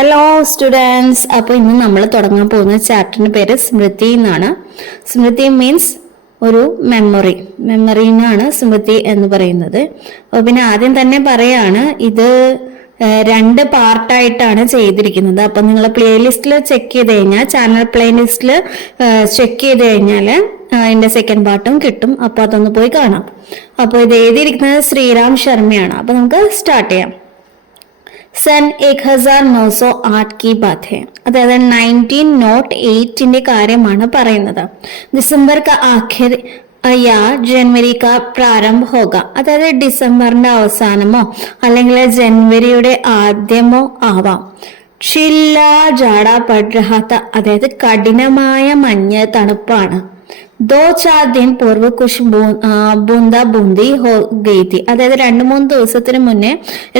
Hello students, അപ്പോൾ ഇന്ന് നമ്മൾ തുടങ്ങാൻ പോകുന്ന ചാപ്റ്ററിന്റെ പേര് സ്മൃതി എന്നാണ്. സ്മൃതി മീൻസ് ഒരു മെമ്മറിനാണ് സ്മൃതി എന്ന് പറയുന്നത്. അപ്പോൾ പിന്നെ ആദ്യം തന്നെ പറയാണ്, ഇത് രണ്ട് പാർട്ടായിട്ടാണ് ചെയ്തിരിക്കുന്നത്. അപ്പം നിങ്ങൾ പ്ലേലിസ്റ്റിൽ ചെക്ക് ചെയ്ത് കഴിഞ്ഞാൽ, ചാനൽ പ്ലേലിസ്റ്റിൽ ചെക്ക് ചെയ്ത് കഴിഞ്ഞാൽ അതിന്റെ സെക്കൻഡ് പാർട്ടും കിട്ടും. അപ്പോൾ അതൊന്ന് പോയി കാണാം. അപ്പോൾ ഇത് എഴുതിയിരിക്കുന്നത് ശ്രീറാം ശർമ്മയാണ്. അപ്പോൾ നമുക്ക് സ്റ്റാർട്ട് ചെയ്യാം. सन 1908 की बात है, അതായത് 1908 കാര്യമാണ് പറയുന്നത്. ഡിസംബർ का आखिर या जनवरी का प्रारंभ होगा, അതായത് ഡിസംബറിന്റെ അവസാനമോ അല്ലെങ്കിൽ ജനുവരിയുടെ ആദ്യമോ ആവാം. ചില്ലാ ജാട പഡ് രഹാ ത, അതായത് കഠിനമായ മഞ്ഞ് തണുപ്പാണ്. 2-4 दिन पूर्व कुछ बूंदा बूंदी हो गई थी, അതായത് 2-3 ദിവസത്തിന് മുന്നേ,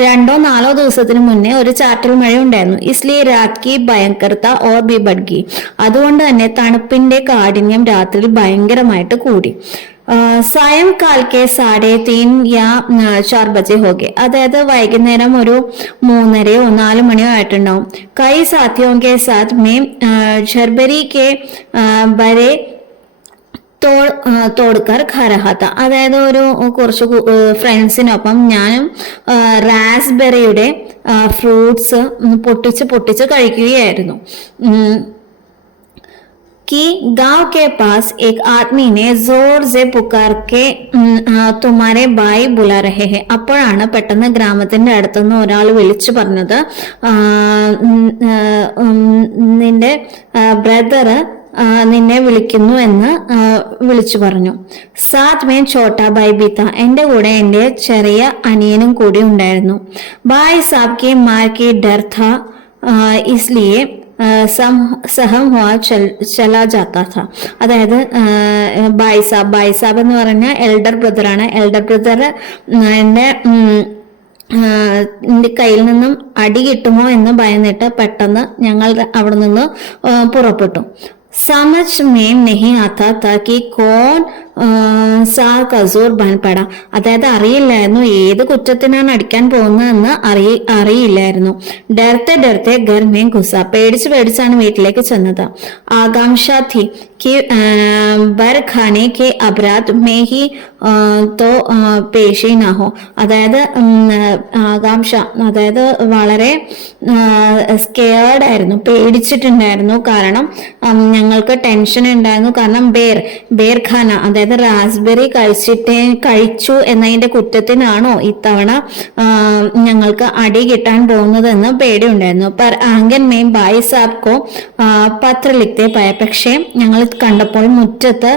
2-4 ദിവസത്തിന് മുന്നേ ഒരു ചാറ്റൽ മഴ ഉണ്ടായിരുന്നു. ഇസ്ലിയെ രാത് കി ഭയങ്കരത ഓർ ബി ബഡ് ഗയി, അതുകൊണ്ട് തന്നെ തണുപ്പിന്റെ കാഠിന്യം രാത്രിയിൽ ഭയങ്കരമായിട്ട് കൂടി. സായംകാൽ കെ 3:30 യാ 4 ബജെ ഹോഗെ, അതായത് വൈകുന്നേരം ഒരു 3:30-4 മണിയോ ആയിട്ടുണ്ടാവും. കൈ സാഥിയോ കെ സാത്ത് മേ ജർബരി കെ ബരെ തോടുക്കാർ ഖരഹാത്ത, അതായത് ഒരു കുറച്ച് ഫ്രണ്ട്സിനൊപ്പം ഞാനും റാസ്ബെറിയുടെ ഫ്രൂട്ട്സ് പൊട്ടിച്ച് കഴിക്കുകയായിരുന്നു. कि गांव के पास एक आदमी ने जोर से पुकार के तुम्हारे भाई बुला रहे हैं, അപ്പോഴാണ് പെട്ടെന്ന് ഗ്രാമത്തിന്റെ അടുത്തുനിന്ന് ഒരാൾ വിളിച്ചു പറഞ്ഞത്, നിന്റെ ബ്രദർ നിന്നെ വിളിക്കുന്നു എന്ന് വിളിച്ചു പറഞ്ഞു. സാത് മേ ഛോട്ടാ ഭായ് ബി താ, എന്റെ കൂടെ എന്റെ ചെറിയ അനിയനും കൂടി ഉണ്ടായിരുന്നു. ഭായ് സാബ് കി മാർ കി ഡർ താ ഇസ്ലിയെ സഹം ഹുവാ ചലാ ജാത്താ താ, അതായത് ഭായ് സാബ് എന്ന് പറഞ്ഞ എൽഡർ ബ്രദറാണ്. എൽഡർ ബ്രദർ എന്റെ കയ്യിൽ നിന്നും അടി കിട്ടുമോ എന്ന് ഭയന്നിട്ട് പെട്ടെന്ന് ഞങ്ങൾ അവിടെ നിന്ന് പുറപ്പെട്ടു. സമജ് മേം നഹി ആത്താ താ കി കോൺ സാ കസൂർ ബൻ പട, അതായത് അറിയില്ലായിരുന്നു ഏത് കുറ്റത്തിനാണ് അടിക്കാൻ പോകുന്നതെന്ന് അറിയില്ലായിരുന്നു. ഡർത്തെ ഘർ മേ ഘുസ, പേടിച്ചാണ് വീട്ടിലേക്ക് ചെന്നത്. ആകാംക്ഷ थी कि बर खाने के अपराध में ही तो पेशी ना हो, അതായത് ആകാംക്ഷ, അതായത് വളരെ സ്കെയർഡ് ആയിരുന്നു, പേടിച്ചിട്ടുണ്ടായിരുന്നു. കാരണം ഞങ്ങൾക്ക് ടെൻഷൻ ഉണ്ടായിരുന്നു. കാരണം ബേർ ഖാന, അതായത് റാസ്ബെറി കഴിച്ചു എന്നതിന്റെ കുറ്റത്തിനാണോ ഇത്തവണ ഞങ്ങൾക്ക് അടി കിട്ടാൻ പോകുന്നതെന്ന് പേടിയുണ്ടായിരുന്നു. പർ ആംഗൻ മെയിൻ ബായ് സാബ്കോ പത്ര ലിഖ്തേ പായ, പക്ഷേ ഞങ്ങൾ കണ്ടപ്പോൾ മുറ്റത്ത്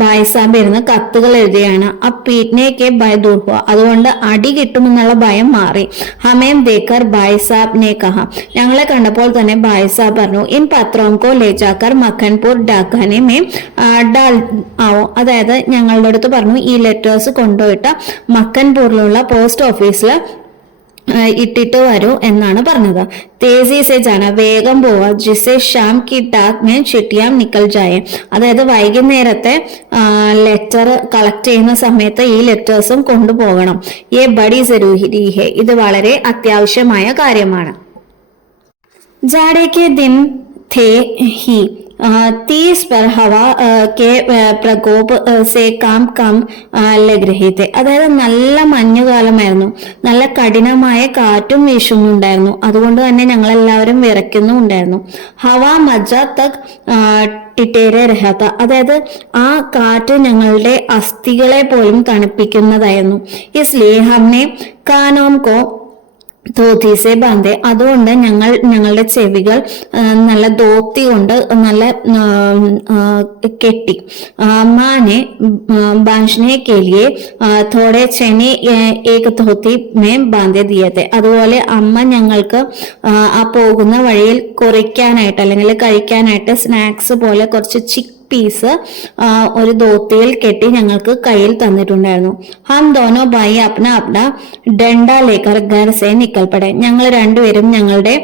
ബായ് സാബ് ഇരുന്ന് കത്തുകൾ എഴുതിയാണ്. അ പീറ്റ്നേക്ക് ഭയ ദൂർ ഹുവ, അതുകൊണ്ട് അടി കിട്ടുമെന്നുള്ള ഭയം മാറി. ഹമേം ദേക്കർ ബായ് സാബ് നേ കഹ, ഞങ്ങളെ കണ്ടപ്പോൾ തന്നെ ബായ് സാബ് പറഞ്ഞു, in പത്രോം co Leh Jakhar മഖൻപൂർ ഡാക്കാനെ may dal ആവോ, അതായത് ഞങ്ങളുടെ അടുത്ത് പറഞ്ഞു ഈ ലെറ്റേഴ്സ് കൊണ്ടുപോയിട്ട് മക്കൻപൂരിലുള്ള പോസ്റ്റ് ഓഫീസിൽ ഇട്ടിട്ട് വരൂ എന്നാണ് പറഞ്ഞത്. തേസി സെ ജാന, വേഗം പോവാ. ജിസെ ഷാം കി ടാക് മേ ചിട്ടിയാം നിക്കൽ ജായ, അതായത് വൈകുന്നേരത്തെ ലെറ്റർ കളക്ട് ചെയ്യുന്ന സമയത്ത് ഈ ലെറ്റേഴ്സും കൊണ്ടുപോകണം. യേ ബഡി ജരൂരി ഹെ, ഇത് വളരെ അത്യാവശ്യമായ കാര്യമാണ്. ജാഡെ ദിൻ थे ही 30 पर हवा के प्रकोप से काम लग रहे थे, അതായത് നല്ല മഞ്ഞുകാലമായിരുന്നു, നല്ല കഠിനമായ കാറ്റും വീശുന്നുണ്ടായിരുന്നു. അതുകൊണ്ട് തന്നെ ഞങ്ങൾ എല്ലാവരും വിറയ്ക്കുന്നുണ്ടായിരുന്നു. ഹവ മജ തക് ടിറ്റേരെ രഹത്ത, അതായത് ആ കാറ്റ് ഞങ്ങളുടെ അസ്ഥികളെ പോലും തണുപ്പിക്കുന്നതായിരുന്നു. ഇസ്ലിയെ ഹംനെ കാനോം കോ ധോത്തി സെ ബാന്ധെ, അതുകൊണ്ട് ഞങ്ങളുടെ ചെവികൾ നല്ല ധോത്തി കൊണ്ട് നല്ല കെട്ടി. മാനെ ബാഞ്ച്നെ കേലിയെ തോടെ ചെനി ഏക് ധോത്തി മേ ബാന്ധെ ദിയത്തെ, അതുപോലെ അമ്മ ഞങ്ങൾക്ക് ആ പോകുന്ന വഴിയിൽ കുറിക്കാനായിട്ട് അല്ലെങ്കിൽ കഴിക്കാനായിട്ട് സ്നാക്സ് പോലെ കുറച്ച് പീസ് ഒരു ധോത്തിയിൽ കെട്ടി ഞങ്ങൾക്ക് കയ്യിൽ തന്നിട്ടുണ്ടായിരുന്നു. ഹം ദോനോ ഭായി അപ്ന അപ്ന ഡണ്ട ലേക്കർ ഘർ സേ നിക്കൽ പടെ, ഞങ്ങൾ രണ്ടുപേരും ഞങ്ങളുടെ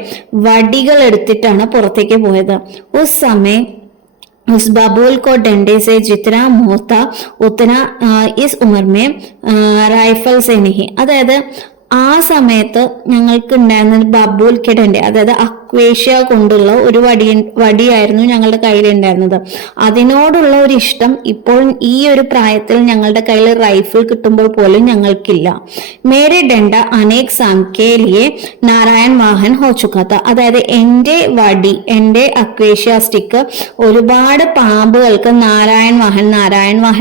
വടികൾ എടുത്തിട്ടാണ് പുറത്തേക്ക് പോയത്. ഉസ് സമയം उस बबूल को डंडे से जितना मोह था उतना इस उम्र में राइफल से नहीं, അതായത് ആ സമയത്ത് ഞങ്ങൾക്ക് ഉണ്ടായിരുന്ന ബബൂൽ കിടണ്ടേ, അതായത് അക്വേഷ്യ കൊണ്ടുള്ള ഒരു വടിയായിരുന്നു ഞങ്ങളുടെ കയ്യിലുണ്ടായിരുന്നത്. അതിനോടുള്ള ഒരു ഇഷ്ടം ഇപ്പോൾ ഈ ഒരു പ്രായത്തിൽ ഞങ്ങളുടെ കയ്യിൽ റൈഫിൾ കിട്ടുമ്പോൾ പോലും ഞങ്ങൾക്കില്ല. മേരെ ഡണ്ട അനേക് സാംകെ ലിയെ നാരായൺ വാഹൻ ഹോ ചുക്കാ താ. അതായത് എന്റെ വടി, എന്റെ അക്വേഷ്യ സ്റ്റിക്ക് ഒരുപാട് പാമ്പുകൾക്ക് നാരായൺ വാഹൻ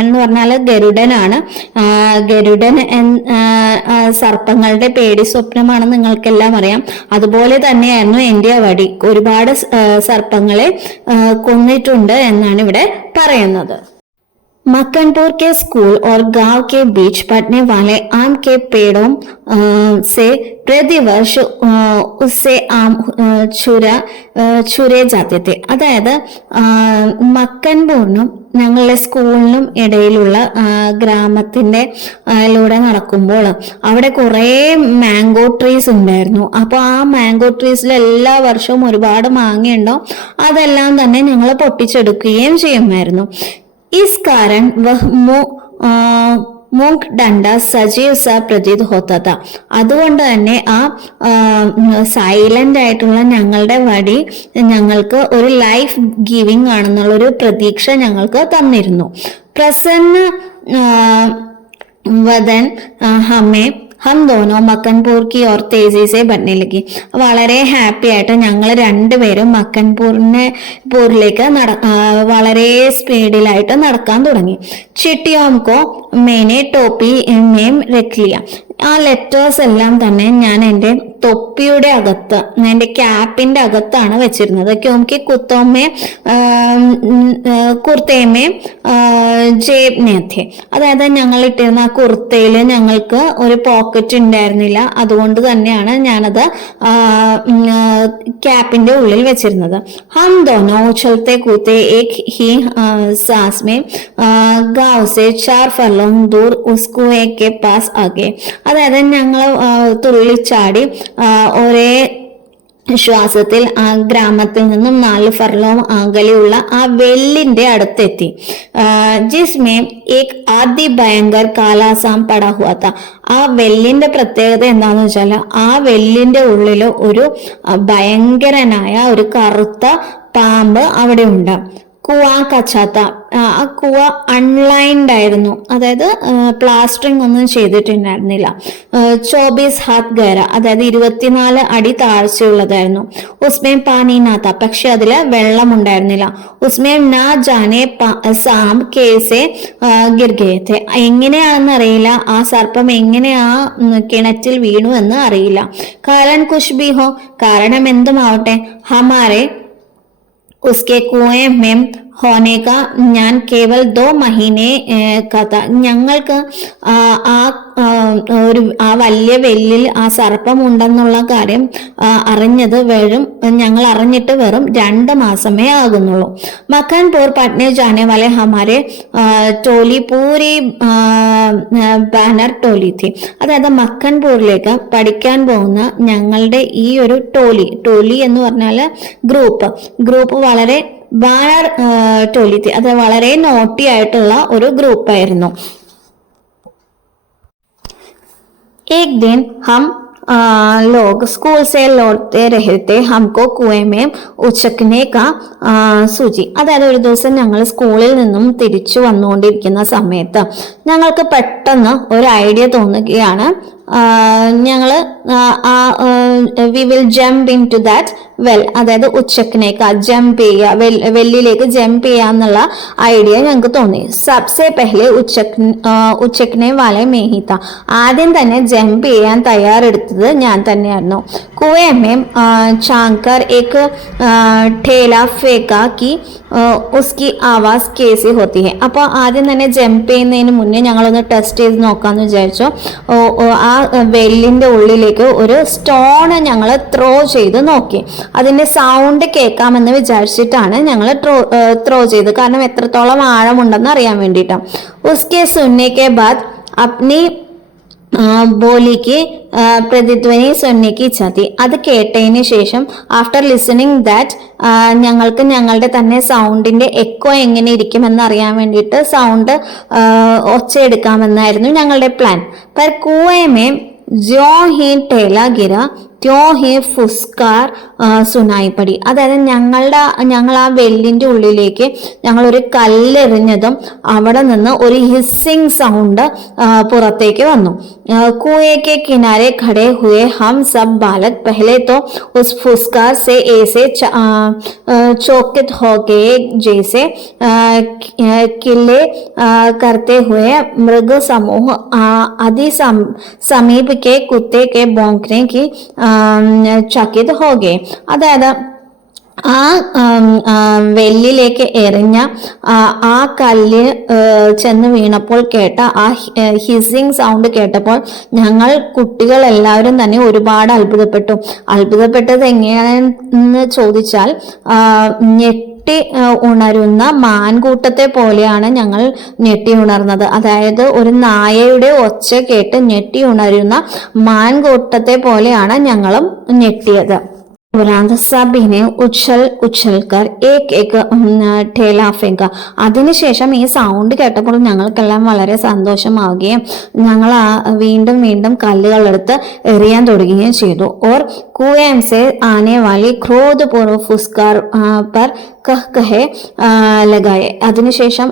എന്ന് പറഞ്ഞാൽ ഗരുഡനാണ്. ഗരുഡൻ സർപ്പങ്ങളുടെ പേടി സ്വപ്നമാണെന്ന് നിങ്ങൾക്കെല്ലാം അറിയാം. അതുപോലെ തന്നെയായിരുന്നു എന്റെ വടി. ഒരുപാട് സർപ്പങ്ങളെ കൊന്നിട്ടുണ്ട് എന്നാണ് ഇവിടെ പറയുന്നത്. मक्कनपुर के स्कूल और गांव के बीच पड़ने वाले आम के पेड़ों से प्रतिवर्ष उससे आम ചുരേ जाते थे. അതായത് മക്കൻപൂരിനും ഞങ്ങളുടെ സ്കൂളിനും ഇടയിലുള്ള ഗ്രാമത്തിന്റെ ലൂടെ നടക്കുമ്പോൾ അവിടെ കുറെ മാംഗോ ട്രീസ് ഉണ്ടായിരുന്നു. അപ്പൊ ആ മാംഗോ ട്രീസിൽ എല്ലാ വർഷവും ഒരുപാട് മാങ്ങയുണ്ടാവും. അതെല്ലാം തന്നെ ഞങ്ങൾ പൊട്ടിച്ചെടുക്കുകയും ചെയ്യുമായിരുന്നു. इस कारण वह മൂക്ക് ഡണ്ട സജീവ് സ പ്രതീത് ഹോത്ത. അതുകൊണ്ട് തന്നെ ആ സൈലന്റ് ആയിട്ടുള്ള ഞങ്ങളുടെ വടി ഞങ്ങൾക്ക് ഒരു ലൈഫ് ഗിവിംഗ് ആണെന്നുള്ള ഒരു പ്രതീക്ഷ ഞങ്ങൾക്ക് തന്നിരുന്നു. Prasanna Watan ഹമേ Hum ദോനോ മക്കൻപൂർ Ki or തേസി സെ ബഡ്നെ ലഗി. വളരെ ഹാപ്പി ആയിട്ട് ഞങ്ങൾ രണ്ടുപേരും മക്കൻപൂരിലേക്ക് വളരെ സ്പീഡിലായിട്ട് നടക്കാൻ തുടങ്ങി. ചിട്ടിയോംകോ മേനെ ടോപ്പി മേം രഖ്ലിയ. ആ ലെറ്റേഴ്സ് എല്ലാം തന്നെ ഞാൻ എൻ്റെ തൊപ്പിയുടെ അകത്ത്, എൻ്റെ ക്യാപ്പിന്റെ അകത്താണ് വെച്ചിരുന്നത്. ക്യോംകി കുർത്തേമേ ജേബ് നേത്തെ. അതായത് ഞങ്ങൾ ഇട്ടിരുന്ന ആ കുർത്തയിൽ ഞങ്ങൾക്ക് ഒരു പോക്കറ്റ് ഉണ്ടായിരുന്നില്ല. അതുകൊണ്ട് തന്നെയാണ് ഞാനത് ക്യാപ്പിന്റെ ഉള്ളിൽ വെച്ചിരുന്നത്. ഹം ദോനോ ഉछलते कूदते एक ही सांस में गांव से 4 फरलोंग दूर उस कुएं के पास आ गए. അതായത് ഞങ്ങൾ തുള്ളിച്ചാടി ഒരേ ശ്വാസത്തിൽ ആ ഗ്രാമത്തിൽ നിന്നും 4 ഫർലോങ് അകലെയുള്ള ആ വെല്ലിന്റെ അടുത്തെത്തി. ജിസ്മേ ഏക് ആദി ഭയങ്കർ കാലാസാം പടാ ഹുവാ താ. ആ വെല്ലിന്റെ പ്രത്യേകത എന്താന്ന് വെച്ചാൽ ആ വെല്ലിന്റെ ഉള്ളില് ഒരു ഭയങ്കരനായ ഒരു കറുത്ത പാമ്പ് അവിടെ ഉണ്ട്. കുവ കച്ചാത്ത. ആ കുവ അൺലൈൻഡ് ആയിരുന്നു, അതായത് പ്ലാസ്റ്ററിങ് ഒന്നും ചെയ്തിട്ടുണ്ടായിരുന്നില്ല. 24 ഹാത്ത് ഗഹര, അതായത് 24 അടി താഴ്ചയുള്ളതായിരുന്നു. ഉസ്മേ പാനി നാത്ത, പക്ഷെ അതില് വെള്ളം ഉണ്ടായിരുന്നില്ല. ഉസ്മേ നാ ജാനെ സാം കേസെ ഗിർഗയത്തെ. എങ്ങനെയാണെന്ന് അറിയില്ല, ആ സർപ്പം എങ്ങനെ ആ കിണറ്റിൽ വീണു എന്ന് അറിയില്ല. കാരണം കുഷ് ബി ഹോ, കാരണം എന്തുമാവട്ടെ, ഹമാരെ उसके कुएं में होने का ഞാൻ കേവൽ 2 മഹീനെ കഥ. ഞങ്ങൾക്ക് ആ വലിയ വെല്ലിൽ ആ സർപ്പം ഉണ്ടെന്നുള്ള കാര്യം ഞങ്ങൾ അറിഞ്ഞിട്ട് വെറും 2 മാസമേ ആകുന്നുള്ളൂ. മക്കാൻപൂർ പട്നെ ജാനെ വാലെ ഹമാരെ ടോലി പൂരി ബാനർ ടോലി തി. അതായത് മക്കൻപൂരിലേക്ക് പഠിക്കാൻ പോകുന്ന ഞങ്ങളുടെ ഈ ഒരു ടോലി എന്ന് പറഞ്ഞാൽ ഗ്രൂപ്പ് വളരെ ബാനർ ടോലി തി, അത് വളരെ നോട്ടി ആയിട്ടുള്ള ഒരു ഗ്രൂപ്പായിരുന്നു. एक दिन हम लोग स्कूल से लौटते रहते हमको कुएं में उछकने का सूझी. അതായത് ഒരു ദിവസം ഞങ്ങൾ സ്കൂളിൽ നിന്നും തിരിച്ചു വന്നുകൊണ്ടിരിക്കുന്ന സമയത്ത് ഞങ്ങൾക്ക് പെട്ടെന്ന് ഒരു ഐഡിയ തോന്നുകയാണ്. ഞങ്ങള് we will jump into that well, അതായത് ഉച്ചക്കിനേക്ക് ജമ്പ് ചെയ്യുക, വെല്ലിലേക്ക് ജമ്പ് ചെയ്യുക എന്നുള്ള ഐഡിയ ഞങ്ങൾക്ക് തോന്നി. സബ്സെ പെഹ്ലെ ഉച്ചക്കിനെ വാലെ മേഹിത്ത. ആദ്യം തന്നെ ജമ്പ് ചെയ്യാൻ തയ്യാറെടുത്തത് ഞാൻ തന്നെയായിരുന്നു. കുവേമേം ചാങ്കർ ഏക് ഠേല ഫേക്കാ കി ഉസ്കി ആവാസ് കേസി ഹോത്തി ഹെ. അപ്പോൾ ആദ്യം തന്നെ ജമ്പ് ചെയ്യുന്നതിന് മുന്നേ ഞങ്ങളൊന്ന് ടെസ്റ്റ് ചെയ്ത് നോക്കാമെന്ന് വിചാരിച്ചു. ആ വെല്ലിന്റെ ഉള്ളിലേക്ക് ഒരു സ്റ്റോണ് ഞങ്ങൾ ത്രോ ചെയ്ത് നോക്കി. അതിന്റെ സൗണ്ട് കേൾക്കാമെന്ന് വിചാരിച്ചിട്ടാണ് ഞങ്ങൾ ത്രോ ചെയ്ത്, കാരണം എത്രത്തോളം ആഴമുണ്ടെന്ന് അറിയാൻ വേണ്ടിയിട്ടാണ്. ഉസ്കെ സുന്നേക്കെ ബാദ് അപ്നി ബോലിക്ക് പ്രതിധ്വനി സുന്നേക്ക് ഇച്ഛാത്തി. അത് കേട്ടതിന് ശേഷം ആഫ്റ്റർ ലിസണിങ് ദാറ്റ് ഞങ്ങൾക്ക് ഞങ്ങളുടെ തന്നെ സൗണ്ടിന്റെ എക്കോ എങ്ങനെ ഇരിക്കുമെന്ന് അറിയാൻ വേണ്ടിയിട്ട് സൗണ്ട് ഒച്ചയെടുക്കാമെന്നായിരുന്നു ഞങ്ങളുടെ പ്ലാൻ. പർ കുവേമേ ജോ ഹി ടേല ഗിര त्यों ही फुस्कार സുനായി പടി. അതായത് ഞങ്ങൾ ആ വെല്ലിന്റെ ഉള്ളിലേക്ക് ഞങ്ങൾ ഒരു കല്ലെറിഞ്ഞതും അവിടെ നിന്ന് ഒരു ഹിസ്സിംഗ് സൗണ്ട് പുറത്തേക്ക് വന്നു. कुएं के किनारे खड़े हुए हम सब बालक पहले तो उस फुसकार से ऐसे चौकित हो गए जैसे किले करते हुए मृग समूह आदि समीप के कुत्ते के भौंकने की चकित हो गए. അതായത് വെല്ലിലേക്ക് എറിഞ്ഞ ആ കല്ല് ചെന്ന് വീണപ്പോൾ കേട്ട ആ ഹിസിങ് സൗണ്ട് കേട്ടപ്പോൾ ഞങ്ങൾ കുട്ടികൾ എല്ലാവരും തന്നെ ഒരുപാട് അത്ഭുതപ്പെട്ടത് എങ്ങനെയാണെന്ന് ചോദിച്ചാൽ ഞെട്ടി ഉണരുന്ന മാൻകൂട്ടത്തെ പോലെയാണ് ഞങ്ങൾ ഞെട്ടി ഉണർന്നത്. അതായത് ഒരു നായയുടെ ഒച്ച കേട്ട് ഞെട്ടി ഉണരുന്ന മാൻകൂട്ടത്തെ പോലെയാണ് ഞങ്ങളും ഞെട്ടിയത്. സബിനെ ഉച്ചൽക്കർ ഠേല ഫെങ്ക. അതിനുശേഷം ഈ സൗണ്ട് കേട്ടപ്പോൾ ഞങ്ങൾക്കെല്ലാം വളരെ സന്തോഷമാവുകയും ഞങ്ങൾ വീണ്ടും കല്ലുകളെടുത്ത് എറിയാൻ തുടങ്ങുകയും ചെയ്തു. ഓർ കുएं से आने वाली क्रोधपूर्व फुस्कार पर കഹെ ലഗായെ. അതിനുശേഷം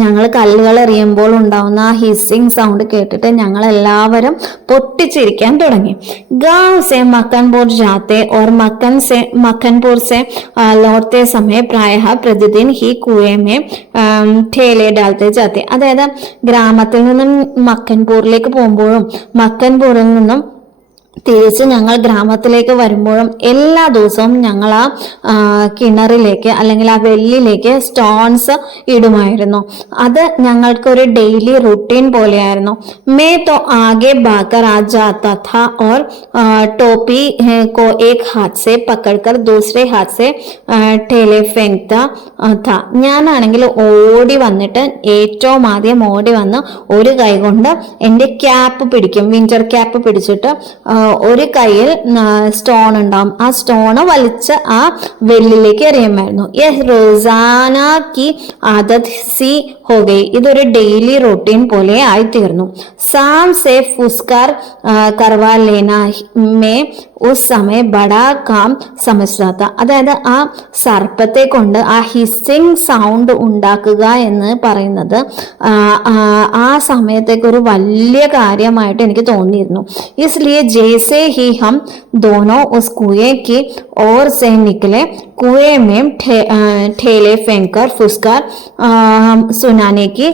ഞങ്ങൾ കല്ലുകൾ എറിയുമ്പോൾ ഉണ്ടാവുന്ന ആ ഹിസ്സിംഗ് സൗണ്ട് കേട്ടിട്ട് ഞങ്ങൾ എല്ലാവരും പൊട്ടിച്ചിരിക്കാൻ തുടങ്ങി. गांव से मक्कनपुर जाते और मक्कनपुर से लौटते समय प्रायः प्रतिदिन ही कुएं में ठेले डालते जाते. അതായത് ഗ്രാമത്തിൽ നിന്നും മക്കൻപൂരിലേക്ക് പോകുമ്പോഴും മക്കൻപൂരിൽ നിന്നും തിരിച്ച് ഞങ്ങൾ ഗ്രാമത്തിലേക്ക് വരുമ്പോഴും എല്ലാ ദിവസവും ഞങ്ങൾ ആ കിണറിലേക്ക് അല്ലെങ്കിൽ ആ വെല്ലിലേക്ക് സ്റ്റോൺസ് ഇടുമായിരുന്നു. അത് ഞങ്ങൾക്ക് ഒരു ഡെയിലി റുട്ടീൻ പോലെയായിരുന്നു. മേ തോ ആകെ ഭാഗർ ആ ജാതാ था और टोपी को एक हाथ से पकड़कर दूसरे हाथ से ठेले फेंकता था. ഞാനാണെങ്കിൽ ഓടി വന്നിട്ട് ഏറ്റവും ആദ്യം ഓടി വന്ന് ഒരു കൈ കൊണ്ട് എൻ്റെ ക്യാപ്പ് പിടിക്കും, വിന്റർ ക്യാപ്പ് പിടിച്ചിട്ട് ഒരു കയ്യിൽ സ്റ്റോൺ ഉണ്ടാവും, ആ സ്റ്റോണ് വലിച്ച് ആ വെല്ലിലേക്ക് എറിയുമായിരുന്നു. റോസാന കി ആദത് സി ഹോ ഗയി. ഇതൊരു ഡെയിലി റൊട്ടീൻ പോലെ ആയിത്തീർന്നു. സാം സെ ഫുസ്കാർ കർവാ ലേന മേ ഉസ് സമയ ബഡാ കാം സമസ്താത്ത. അതായത് ആ സർപ്പത്തെ കൊണ്ട് ആ ഹിസ്സിംഗ് സൗണ്ട് ഉണ്ടാക്കുക എന്ന് പറയുന്നത് ആ സമയത്തേക്ക് ഒരു വലിയ കാര്യമായിട്ട് എനിക്ക് തോന്നിയിരുന്നു. इसलिए जैसे ही हम दोनों उस कुएं की ओर से निकले, कुएं में ठेले फेंककर फुसकार सुनाने की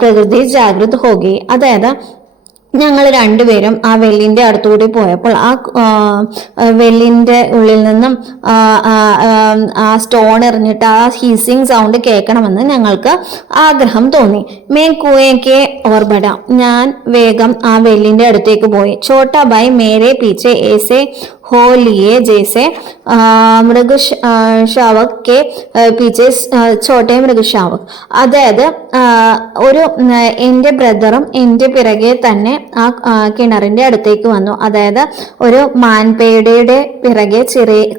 प्रकृति जागृत हो गई. അതായത് ഞങ്ങൾ രണ്ടുപേരും ആ വെല്ലിന്റെ അടുത്തുകൂടി പോയപ്പോൾ ആ വെല്ലിന്റെ ഉള്ളിൽ നിന്നും ആ സ്റ്റോൺ എറിഞ്ഞിട്ട് ആ ഹീസിംഗ് സൗണ്ട് കേൾക്കണമെന്ന് ഞങ്ങൾക്ക് ആഗ്രഹം തോന്നി. May കുएं or Bada. ഞാൻ വേഗം ആ വെല്ലിന്റെ അടുത്തേക്ക് പോയി. ഛോട്ടാ ഭായ് മേരെ പീछे ऐसे हो लिए जैसे മൃഗശാവക് കെ പീछे ഛോട്ടെ മൃഗശാവക്. അതായത് ഒരു എൻ്റെ ബ്രദറും എൻ്റെ പിറകെ തന്നെ ആ കിണറിന്റെ അടുത്തേക്ക് വന്നു. അതായത് ഒരു മാൻപേടയുടെ പിറകെ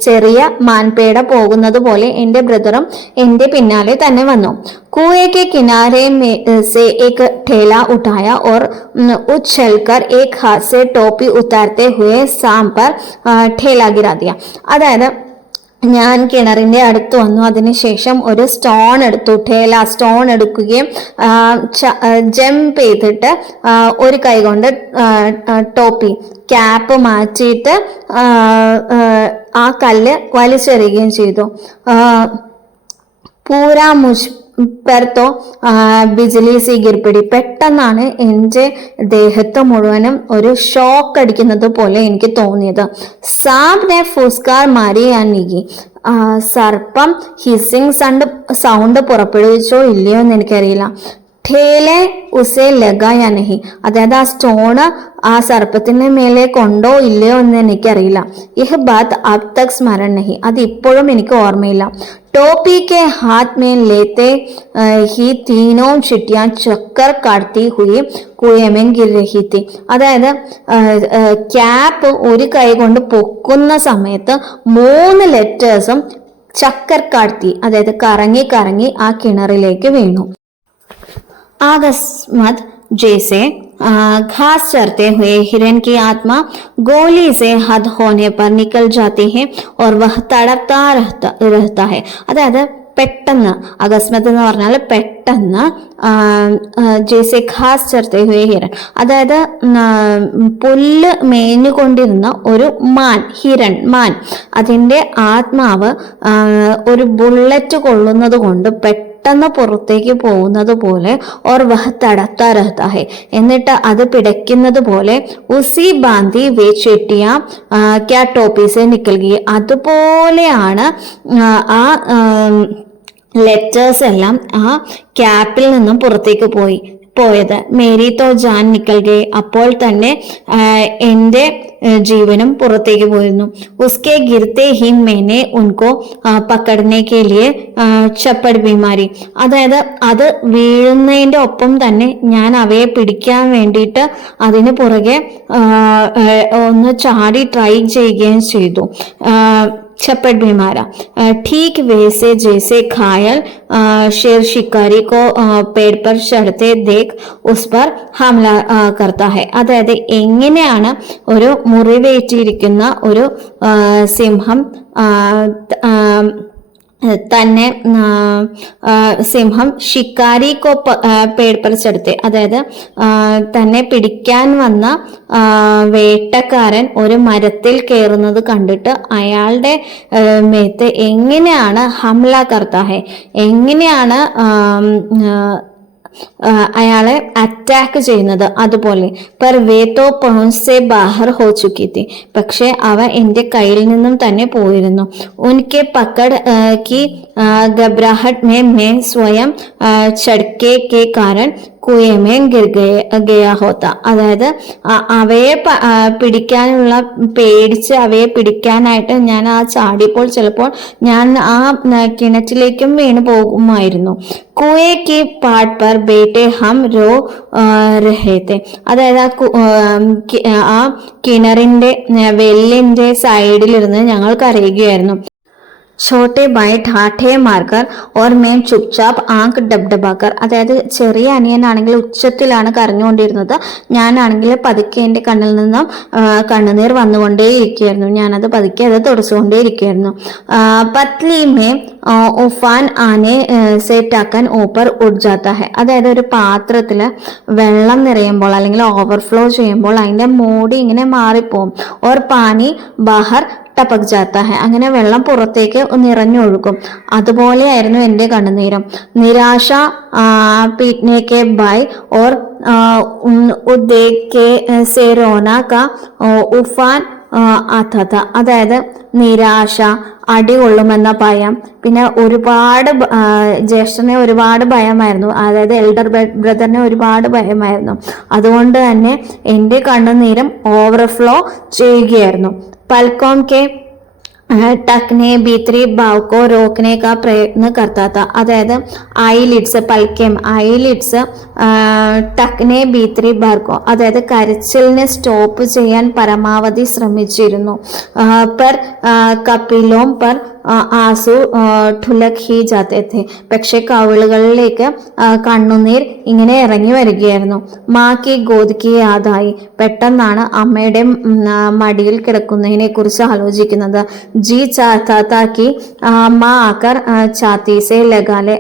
ചെറിയ മാൻപേട പോകുന്നത് പോലെ എൻ്റെ ബ്രദറും എൻ്റെ പിന്നാലെ തന്നെ വന്നു. कुएं के किनारे में से एक ठेला उठाया और उछलकर एक हाथ से टोपी उतारते हुए साम पर ठेला गिरा दिया. അതായത് ഞാൻ കിണറിന്റെ അടുത്ത് വന്നു. അതിനുശേഷം ഒരു സ്റ്റോൺ എടുത്തു, ഠേല സ്റ്റോൺ എടുക്കുകയും ജമ്പ് ചെയ്തിട്ട് ഒരു കൈ കൊണ്ട് ടോപ്പി ക്യാപ്പ് മാറ്റിയിട്ട് ആ കല്ല് വലിച്ചെറിയുകയും ചെയ്തു. പൂരാ മുഷ് പെർത്തോ ബിജ്ലി സി ഗിർപിടി. പെട്ടെന്നാണ് എൻ്റെ ദേഹത്ത് മുഴുവനും ഒരു ഷോക്ക് അടിക്കുന്നത് പോലെ എനിക്ക് തോന്നിയത്. സാബ് ഫുസ്കാർ മാരി അനികി. സർപ്പം ഹിസ്സിംഗ് സൗണ്ട് പുറപ്പെടുവിച്ചോ ഇല്ലയോ എന്ന് എനിക്കറിയില്ല. ഠേലെ ഉസേ ലഗായാ നഹി. അതായത് ആ സ്റ്റോണ് ആ സർപ്പത്തിന്റെ മേലെ കൊണ്ടോ ഇല്ലയോ എന്ന് എനിക്കറിയില്ല. യഹ് ബാത് അബ് തക് സ്മരൺ നഹി. അത് ഇപ്പോഴും എനിക്ക് ഓർമ്മയില്ല. टोपी के हाथ में लेते ही तीनों चिट्टियां चक्कर काटती हुई कुएं में गिर रही थी. അതായത് ക്യാപ്പ് ഒരു കൈ കൊണ്ട് പൊക്കുന്ന സമയത്ത് 3 ലെറ്റേഴ്സും ചക്കർ കാട്ടി, അതായത് കറങ്ങി ആ കിണറിലേക്ക് വീണു. ആകസ്മത് जैसे घास चरते हुए हिरन की आत्मा गोली से हद होने पर निकल जाती है और वह तड़पता रहता है. അതായത് പെട്ടെന്ന്, അകസ്മത്ത് എന്ന് പറഞ്ഞാൽ പെട്ടെന്ന് ജേസെ ഖാസ് ചർത്തെ ഹുവേ ഹിരൺ, അതായത് പുല്ല് മേഞ്ഞുകൊണ്ടിരുന്ന ഒരു മാൻ, മാൻ, അതിന്റെ ആത്മാവ് ഒരു ബുള്ളറ്റ് കൊള്ളുന്നത് കൊണ്ട് പെട്ടെന്ന് പുറത്തേക്ക് പോകുന്നത് പോലെ, ഓർ വഹ തടത്താ രഹത്താ ഹെ, എന്നിട്ട് അത് പിടയ്ക്കുന്നത് പോലെ, ഉസി ബാന്തി വേ ചെട്ടിയ ക്യാ ടോപ്പീസെ നിക്കൽ ഗയി, അതുപോലെയാണ് ആ ലെറ്റേഴ്സ് എല്ലാം ആ ക്യാപ്പിൽ നിന്നും പുറത്തേക്ക് പോയത്. മേരി തോ ജാൻ നിക്കൽ ഗേ, അപ്പോൾ തന്നെ എൻ്റെ ജീവനും പുറത്തേക്ക് പോയിരുന്നു. ഉസ്കെ ഗിർത്തെ ഹി മേനെ ഉൻകോ പക്കടനെ കെ ലിയെ ചപ്പട് ബീമാരി, അതായത് അത് വീഴുന്നതിന്റെ ഒപ്പം തന്നെ ഞാൻ അവയെ പിടിക്കാൻ വേണ്ടിയിട്ട് അതിന് പുറകെ ഒന്ന് ചാടി ട്രൈ ചെയ്യുകയും ചെയ്തു. छप्पड़ भी मारा. ठीक वैसे जैसे घायल शेर शिकारी को पेड़ पर चढ़ते देख उस पर हमला करता है, അതായത് എങ്ങനെയാണ് ഒരു മുറിവേറ്റിരിക്കുന്ന ഒരു സിംഹം തന്നെ സിംഹം ഷിക്കാരി കോ പേട് പർ ചടുത്തെ, അതായത് തന്നെ പിടിക്കാൻ വന്ന വേട്ടക്കാരൻ ഒരു മരത്തിൽ കയറുന്നത് കണ്ടിട്ട് അയാളുടെ മേത്ത് എങ്ങനെയാണ് ഹംല കർത്താ ഹെ, എങ്ങനെയാണ് അയാളെ അറ്റാക്ക് ചെയ്യുന്നത് അതുപോലെ. പർ വേ തോ പहुंच से बाहर हो चुकी थी, പക്ഷെ അവ എന്റെ കയ്യിൽ നിന്നും തന്നെ പോയിരുന്നു. ഉൻകെ പക്കഡ് की घबराहट में मैं स्वयं झटके के कारण കുയമേ ഗയ ഹോത്ത, അതായത് അവയെ പിടിക്കാനുള്ള പേടിച്ച് അവയെ പിടിക്കാനായിട്ട് ഞാൻ ആ ചാടിയപ്പോൾ ചിലപ്പോൾ ഞാൻ ആ കിണറ്റിലേക്കും വീണ് പോകുമായിരുന്നു. കുയയ്ക്ക് പാട്ട് പർ ബേട്ടെ ഹം രോ രഹേത്തെ, അതായത് ആ കിണറിന്റെ വെല്ലിന്റെ സൈഡിലിരുന്ന് ഞങ്ങൾ കരയുകയായിരുന്നു. छोटे भाई ഠാഠേ മാർക്കർ ഓർ മേം ചുപ്ചാപ്പ് ആങ്ക് ഡബ്ഡബാക്കർ, അതായത് ചെറിയ അനിയനാണെങ്കിൽ ഉച്ചത്തിലാണ് കരഞ്ഞുകൊണ്ടിരുന്നത്, ഞാനാണെങ്കിൽ പതുക്കെ എൻ്റെ കണ്ണിൽ നിന്നും കണ്ണുനീർ വന്നുകൊണ്ടേയിരിക്കുകയായിരുന്നു. ഞാനത് പതുക്കെ അത് തുടച്ചുകൊണ്ടേയിരിക്കുകയായിരുന്നു. പത്ലി മേം ഉഫാൻ ആനെ സെ ടക്കൻ ഊപ്പർ ഉഡ് ജാത്ത ഹെ, അതായത് ഒരു പാത്രത്തിൽ വെള്ളം നിറയുമ്പോൾ അല്ലെങ്കിൽ ഓവർഫ്ലോ ചെയ്യുമ്പോൾ അതിൻ്റെ മൂടി ഇങ്ങനെ മാറിപ്പോവും. ഓർ പാനി ബഹർ ടപക് ജാത്ത ഹെ, അങ്ങനെ വെള്ളം പുറത്തേക്ക് നിറഞ്ഞൊഴുകും. അതുപോലെയായിരുന്നു എൻ്റെ കണ്ണുനീരം. നിരാശ പീറ്റ്നെ കെ ബൈ ഓർ ഉദ്ദേക് കെ സെ റോന കാ ഉഫാൻ ആഥത, അതായത് നിരാശ, അടി കൊള്ളുമെന്ന ഭയം, പിന്നെ ഒരുപാട് ജ്യേഷ്ഠനെ ഒരുപാട് ഭയമായിരുന്നു, അതായത് എൽഡർ ബ്രദറിനെ ഒരുപാട് ഭയമായിരുന്നു. അതുകൊണ്ട് തന്നെ എൻ്റെ കണ്ണുനീരം ഓവർഫ്ലോ ചെയ്യുകയായിരുന്നു. പൽക്കോം കെ ടക്നെ ഭീത്രി ഭാവ് കോ റോക്കനെ കാ പ്രയത്ന കർത്താത്ത, അതായത് ഐലിഡ്സ്, പൽക്കേം ഐലിഡ്സ് ടക്നെ ഭീത്രി ഭാർക്കോ, അതായത് കരച്ചിലിനെ സ്റ്റോപ്പ് ചെയ്യാൻ പരമാവധി ശ്രമിച്ചിരുന്നു. പർ കപിലോം പർ ആസു ഠുലക് ഹി ജാത്തെ थे, പക്ഷെ കവിളുകളിലേക്ക് കണ്ണുനീർ ഇങ്ങനെ ഇറങ്ങി വരികയായിരുന്നു. മാ കി ഗോദ് കി യാദായി, പെട്ടെന്നാണ് അമ്മയുടെ മടിയിൽ കിടക്കുന്നതിനെ കുറിച്ച് ആലോചിക്കുന്നത്. ജി ചാത്താക്കി അമ്മ ആക്കർ ചാത്തീസെ ലഗാലെ,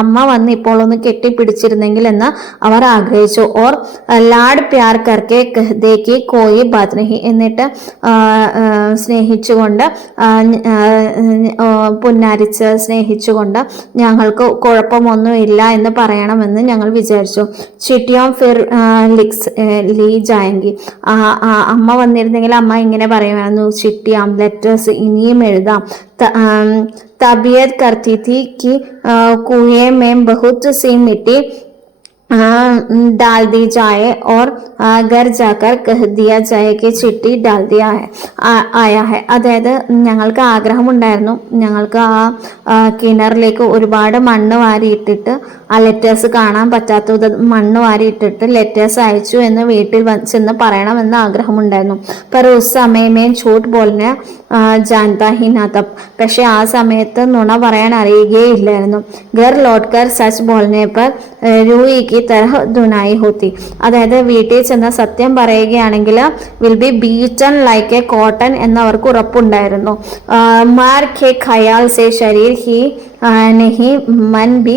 അമ്മ വന്ന് ഇപ്പോൾ ഒന്ന് കെട്ടിപ്പിടിച്ചിരുന്നെങ്കിൽ എന്ന് അവർ ആഗ്രഹിച്ചു. ഓർ ലാഡ് പ്യാർ കർക്കെ കഹ്ദേക്ക് കോയി ബാത് നഹി, എന്നിട്ട് സ്നേഹിച്ചുകൊണ്ട് പുന്നാരിച്ച് സ്നേഹിച്ചുകൊണ്ട് ഞങ്ങൾക്ക് കുഴപ്പമൊന്നുമില്ല എന്ന് പറയണമെന്ന് ഞങ്ങൾ വിചാരിച്ചു. ചിട്ടിയോം ഫിർ ലിക്സ് ലീ ജായങ്കി, അമ്മ വന്നിരുന്നെങ്കിൽ അമ്മ ഇങ്ങനെ പറയുമായിരുന്നു, ചിട്ടിയാം ലെറ്റേഴ്സ് ഇനിയും എഴുതാം. തബിയത് കർത്തി थी कि कुएं में बहुत सी मिट्टी डाल दी जाए और घर जाकर कह दिया जाए कि चिट्ठी डाल दिया है आया है, അതായത് ഞങ്ങൾക്ക് ആഗ്രഹമുണ്ടായിരുന്നു, ഞങ്ങൾക്ക് ആ കിണറിലേക്ക് ഒരുപാട് മണ്ണ് വാരിയിട്ടിട്ട് ആ ലെറ്റേഴ്സ് കാണാൻ പറ്റാത്ത മണ്ണ് വാരിയിട്ടിട്ട് ലെറ്റേഴ്സ് അയച്ചു എന്ന് വീട്ടിൽ ചെന്ന് പറയണമെന്ന് ആഗ്രഹമുണ്ടായിരുന്നു. पर उस समय में झूठ बोलने जानता ही ना था, പക്ഷെ ആ സമയത്ത് നുണ പറയാൻ അറിയുകയില്ലായിരുന്നു. घर लौटकर सच बोलने पर रूही की तरह धुनाई होती. അതായത് വീട്ടിൽ ചെന്ന് സത്യം പറയുകയാണെങ്കിൽ will be beaten like a cotton എന്നവർക്ക് ഉറപ്പുണ്ടായിരുന്നു. മാർ ഖെ ഖയാൽ സെ ശരീർ ഹി നെഹി മൻ ബി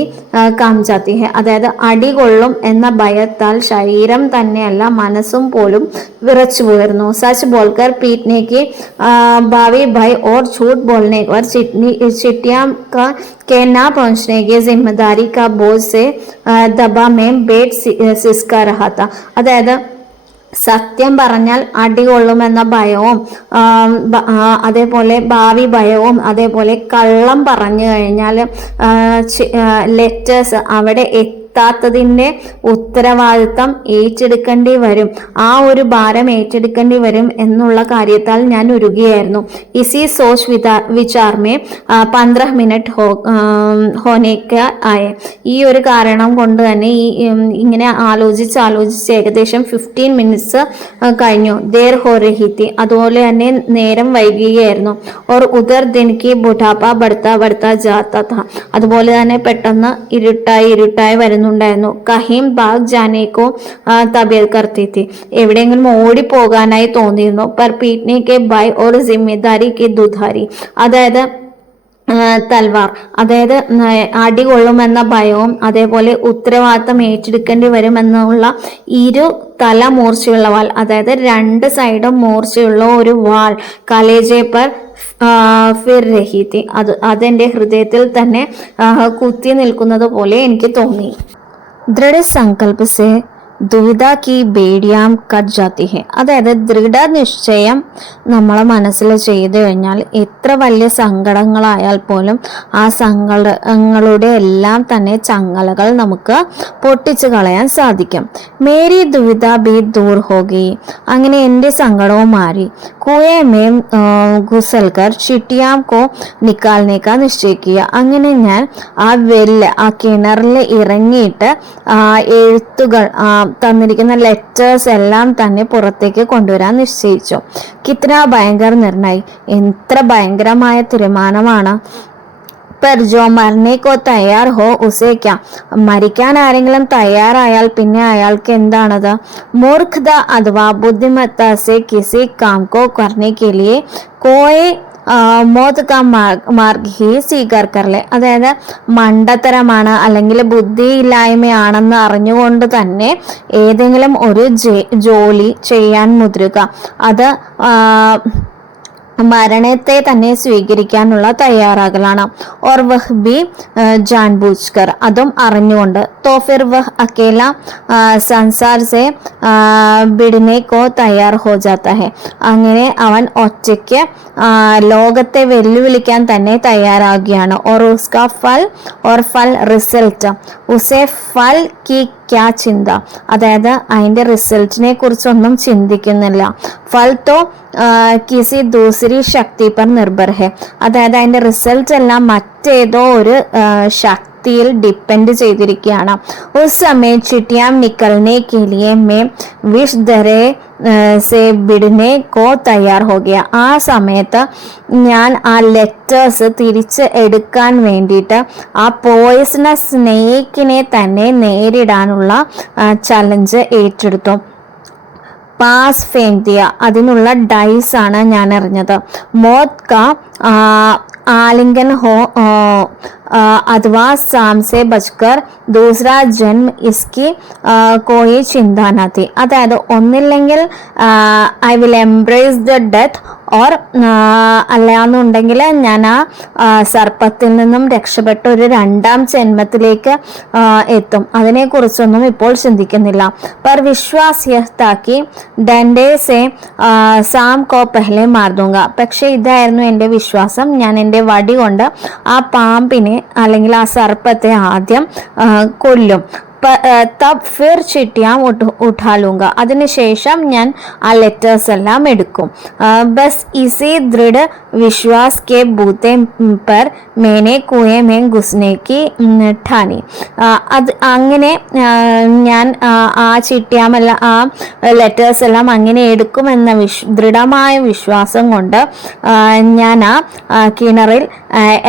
കാം ജാത്തി ഹെ. അതായത് അടി കൊള്ളും എന്ന ഭയത്താൽ ശരീരം തന്നെയല്ല മനസ്സും പോലും വിറച്ചു പോയിരുന്നു. സച്ച് ബോൾക്കർ पीटने की भावी भय और झूठ बोलने और चिट्ठियां के ना पहुंचने की जिम्मेदारी का बोझ से दबा में बेट सिसका रहा था. അതായത് സത്യം പറഞ്ഞാൽ അടികൊള്ളുമെന്ന ഭയവും അതേപോലെ ഭാവി ഭയവും അതേപോലെ കള്ളം പറഞ്ഞു കഴിഞ്ഞാൽ ലെറ്റേഴ്സ് അവിടെ എത്താത്തതിൻ്റെ ഉത്തരവാദിത്തം ഏറ്റെടുക്കേണ്ടി വരും, ആ ഒരു ഭാരം ഏറ്റെടുക്കേണ്ടി വരും എന്നുള്ള കാര്യത്താൽ ഞാൻ ഉരുകയായിരുന്നു. ഇസി സോച്ച് വിചാർമേ 15 മിനിറ്റ് ഹോനേക്ക് ആയ. ഈ ഒരു കാരണം കൊണ്ട് തന്നെ ഇങ്ങനെ ആലോചിച്ച് ഏകദേശം 15 മിനിറ്റ്സ് കഴിഞ്ഞു. ദേർ ഹോ രഹി തി. അതുപോലെ തന്നെ നേരം വൈകുകയായിരുന്നു. ഓർ ഉദർ ദിൻ കി ബുഢാപ്പ ബഡ്താ ജാത്താ ഥാ. അതുപോലെ തന്നെ പെട്ടെന്ന് ഇരുട്ടായി വരുന്നുണ്ടായിരുന്നു. കഹീം ഭാഗ് ജാനേക്കോ തബിയത് കർത്തി തി. എവിടെയെങ്കിലും ഓടിപ്പോകാനായി തോന്നിയിരുന്നു. പർ പീറ്റ്നെ കെ ഭയ് ഓർ ജിമ്മേദാരി കെ ദുധാരി. അതായത് തൽവാർ, അതായത് അടി കൊള്ളുമെന്ന ഭയവും അതേപോലെ ഉത്തരവാദിത്തം ഏറ്റെടുക്കേണ്ടി വരുമെന്നുള്ള തല മൂർച്ചയുള്ള വാൾ, അതായത് 2 സൈഡും മൂർച്ചയുള്ള ഒരു വാൾ കലേജേപ്പർ ഫിർ രഹി തി. അതെന്റെ ഹൃദയത്തിൽ തന്നെ കുത്തി നിൽക്കുന്നത് പോലെ എനിക്ക് തോന്നി. ദൃഢസങ്കല്പ സേ ദുവിധ കി ബേഡിയാം കട്ട് ജാത്തി ഹെ. അതായത് ദൃഢനിശ്ചയം നമ്മളെ മനസ്സിൽ ചെയ്തു കഴിഞ്ഞാൽ എത്ര വലിയ സങ്കടങ്ങളായാൽ പോലും ആ സങ്കടങ്ങളുടെ എല്ലാം തന്നെ ചങ്ങലകൾ നമുക്ക് പൊട്ടിച്ചു കളയാൻ സാധിക്കും. മേരി ദുവിധ ബി ദൂർ ഹോഗി. അങ്ങനെ എൻ്റെ സങ്കടവും മാറി. കുയേ മേ ഗുസൽക്കർ ചിട്ടിയാം കോ നിക്കാൽനേക്കാ നിശ്ചയിക്കുക. അങ്ങനെ ഞാൻ ആ കിണറിൽ ഇറങ്ങിയിട്ട് എഴുത്തുകൾ തന്നിരിക്കുന്ന ലെറ്റേഴ്സ് എല്ലാം തന്നെ പുറത്തേക്ക് കൊണ്ടുവരാൻ നിശ്ചയിച്ചു. കിത്ര ഭയങ്കര നിർണയ്. എത്ര ഭയങ്കരമായ തീരുമാനമാണ്. पर जो मरने को तैयार हो उसे क्या. മരിക്കാൻ ആരെങ്കിലും തയ്യാറായാൽ പിന്നെ അയാൾക്ക് എന്താണത്. മൂർഖത അഥവാ ബുദ്ധിമത്ത സെ കിസി കാം കോ കർനെ കെ ലിയെ കോയി മോത് കാ മാർഗ് ഹി സ്വീകാർ കർലെ. അതായത് മണ്ടത്തരമാണ് അല്ലെങ്കിൽ ബുദ്ധിയില്ലായ്മയാണെന്ന് അറിഞ്ഞുകൊണ്ട് തന്നെ ഏതെങ്കിലും ഒരു ജോലി ചെയ്യാൻ മുതിരുക. അത് മരണത്തെ തന്നെ സ്വീകരിക്കാനുള്ള തയ്യാറാകലാണ്. Or വഹ് B ജാൻബൂജ്കർ. അതും അറിഞ്ഞുകൊണ്ട്. तो फिर वह अकेला संसार से बिड़ने को तैयार हो जाता है. അങ്ങനെ അവൻ ഒറ്റയ്ക്ക് ലോകത്തെ വെല്ലുവിളിക്കാൻ തന്നെ തയ്യാറാകുകയാണ്. और उसका फल और फल रिजल्ट उसे फल की क्या ചിന്ത. അതായത് അതിന്റെ റിസൾട്ടിനെ കുറിച്ചൊന്നും ചിന്തിക്കുന്നില്ല. ഫൽ തോ കിസി ദൂസരി ശക്തി പർ നിർഭർ ഹെ. അതായത് അതിന്റെ റിസൾട്ട് എല്ലാം മറ്റേതോ ഒരു ശക്തിയിൽ ഡിപ്പെൻഡ് ചെയ്തിരിക്കുകയാണ്. ഉസ് സമയം ചിട്ടിയാം നിക്കൽനെ കെ ലിയെ മേ വിഷ് ധരെ സെ ബിഡ്നെ കോ തയ്യാർ ഹോ ഗയ. ആ സമയത്ത് ഞാൻ ആ ലെറ്റേഴ്സ് തിരിച്ച് എടുക്കാൻ വേണ്ടിയിട്ട് ആ പോയിസണസ് സ്നേഹിക്കിനെ തന്നെ നേരിടാനുള്ള ചലഞ്ച് ഏറ്റെടുത്തു. പാസ് ഫേന്തിയ. അതിനുള്ള ഡൈസ് ആണ് ഞാൻ എറിഞ്ഞത്. മോത് കാ ആലിംഗൻ ഹോ अथवा शाम से बचकर दूसरा जन्म इसकी कोई चिंता न थी. അതായത് ഒന്നില്ലെങ്കിൽ I will embrace the death or അല്ലാന്നുണ്ടെങ്കിൽ ഞാൻ ആ സർപ്പത്തിൽ നിന്നും രക്ഷപ്പെട്ട് ഒരു 2ാം ജന്മത്തിലേക്ക് എത്തും. അതിനെക്കുറിച്ചൊന്നും ഇപ്പോൾ ചിന്തിക്കുന്നില്ല. पर विश्वास यह था कि डंडे से शाम को पहले मार दूंगा. പക്ഷെ ഇതായിരുന്നു എൻ്റെ വിശ്വാസം. ഞാൻ എൻ്റെ വടി കൊണ്ട് ആ പാമ്പിനെ അല്ലെങ്കിൽ ആ സർപ്പത്തെ ആദ്യം കൊല്ലും. തബ് ഫിർ ചിട്ടിയാം ഉഠാലൂങ്ക. അതിനുശേഷം ഞാൻ ആ ലെറ്റേഴ്സ് എല്ലാം എടുക്കും. ബസ് ഇസി ദൃഢ विश्वास के बूते पर मैंने कुएं में घुसने की ठानी. അത് അങ്ങനെ ഞാൻ ആ ചിട്ടിയാമല്ല ആ ലെറ്റേഴ്സ് എല്ലാം അങ്ങനെ എടുക്കുമെന്ന ദൃഢമായ വിശ്വാസം കൊണ്ട് ഞാൻ ആ കിണറിൽ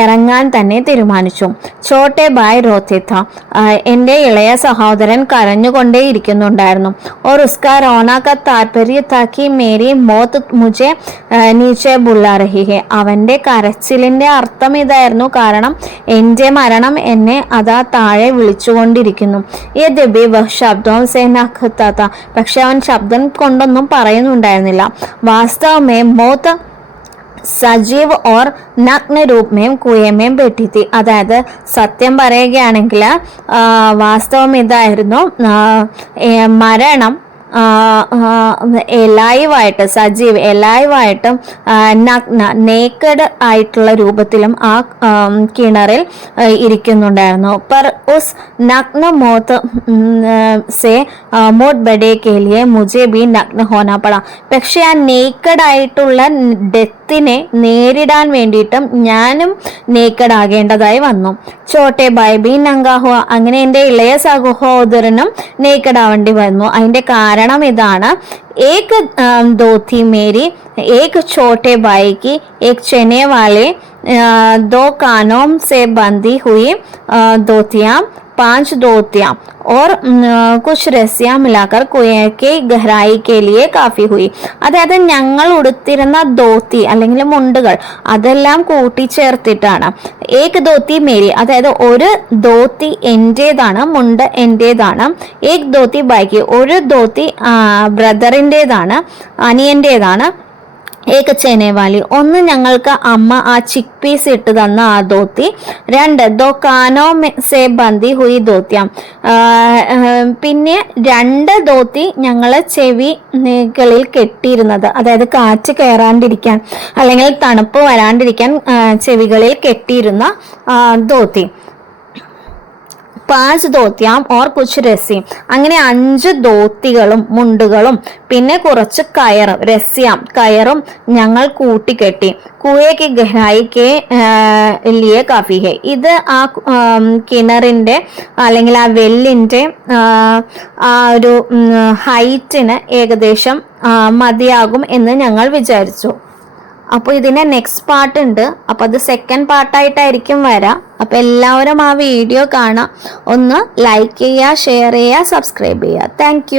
ഇറങ്ങാൻ തന്നെ തീരുമാനിച്ചു. ചോട്ടെ ബായ് റോത്തിത്ത, എൻ്റെ ഇളയ സഹോദരൻ കരഞ്ഞുകൊണ്ടേയിരിക്കുന്നുണ്ടായിരുന്നു. और उसका रोना का तात्पर्य था कि मेरी मौत मुझे नीचे बुला रही है. അവൻ്റെ കരച്ചിലിൻ്റെ അർത്ഥം ഇതായിരുന്നു, കാരണം എൻ്റെ മരണം എന്നെ അതാ താഴെ വിളിച്ചുകൊണ്ടിരിക്കുന്നു. യദ്യപി വഹ് ശബ്ദവും സേ നഖത്താ താ, പക്ഷെ അവൻ ശബ്ദം കൊണ്ടൊന്നും പറയുന്നുണ്ടായിരുന്നില്ല. വാസ്തവമേ മൗത്ത് സജീവ് ഓർ നഗ്ന രൂപമേം കുയമേം പെട്ടിത്തി. അതായത് സത്യം പറയുകയാണെങ്കിൽ വാസ്തവം ഇതായിരുന്നു, മരണം ലൈവായിട്ട് സജീവ് ലൈവായിട്ടും നഗ്ന നേക്കഡ് ആയിട്ടുള്ള രൂപത്തിലും ആ കിണറിൽ ഇരിക്കുന്നുണ്ടായിരുന്നു. പർ ഉസ് നഗ്ന മോത്ത് സേ മോട്ട് ബഡേ കേലിയെ മുജെ ബി നഗ്ന ഹോന പട. പക്ഷെ ആ നേക്കഡ് ആയിട്ടുള്ള ഡെത്തിനെ നേരിടാൻ വേണ്ടിയിട്ടും ഞാനും നേക്കഡ് ആകേണ്ടതായി വന്നു. ചോട്ടെ ബായ് ബി നങ്കാഹുവ, അങ്ങനെ എൻ്റെ ഇളയ സഹോദരനും നേക്കഡ് ആവേണ്ടി വന്നു. അതിൻ്റെ കാരണം ഇതാണ്, एक धोती मेरी, एक छोटे भाई की, एक चने वाले दो कानों से बंधी हुई धोतियाँ, 5 धोतियाँ और कुछ रस्सियाँ मिलाकर कुएं के गहराई के लिए काफी हुई. അതായത് ഞങ്ങൾ ഉടുത്തിരുന്ന ധോത്തി അല്ലെങ്കിൽ മുണ്ടുകൾ അതെല്ലാം കൂട്ടിച്ചേർത്തിട്ടാണ്. ഏക് ധോത്തി മേരി, അതായത് ഒരു ധോത്തി എൻ്റേതാണ്, മുണ്ട് എൻ്റേതാണ്. ഏക് ധോത്തി ബാക്കി, ഒരു ധോത്തി ബ്രദറിൻ്റെതാണ്, അനിയൻ്റേതാണ്. ഏക ചേനേവാലി, ഒന്ന് ഞങ്ങൾക്ക് അമ്മ ആ ചിക്ക് പീസ് ഇട്ട് തന്ന ആ ധോത്തി. 2 ദോ കാനോ സേ ബന്ദി ഹുയി ധോത്യം, പിന്നെ 2 ധോത്തി ഞങ്ങള് ചെവികളിൽ കെട്ടിയിരുന്നത്, അതായത് കാറ്റ് കയറാണ്ടിരിക്കാൻ അല്ലെങ്കിൽ തണുപ്പ് വരാണ്ടിരിക്കാൻ ചെവികളിൽ കെട്ടിയിരുന്ന ധോത്തി. 5 ധോത്യാം ഓർ കുച്ച് രസ്യം, അങ്ങനെ 5 ധോത്തികളും മുണ്ടുകളും പിന്നെ കുറച്ച് കയറും, രസ്യാം കയറും ഞങ്ങൾ കൂട്ടിക്കെട്ടി. കുവേക്ക് ഗഹ്റായിക്ക് ലിയെ കാഫി ഹെ, ഇത് ആ കിണറിൻ്റെ അല്ലെങ്കിൽ ആ വെല്ലിൻ്റെ ആ ഒരു ഹൈറ്റിന് ഏകദേശം മതിയാകും എന്ന് ഞങ്ങൾ വിചാരിച്ചു. അപ്പോൾ ഇതിൻ്റെ നെക്സ്റ്റ് പാർട്ട് ഉണ്ട്, അപ്പോൾ അത് സെക്കൻഡ് പാർട്ടായിട്ടായിരിക്കും വരാം. അപ്പോൾ എല്ലാവരും ആ വീഡിയോ കാണാം, ഒന്ന് ലൈക്ക് ചെയ്യുക, ഷെയർ ചെയ്യുക, സബ്സ്ക്രൈബ് ചെയ്യുക. താങ്ക്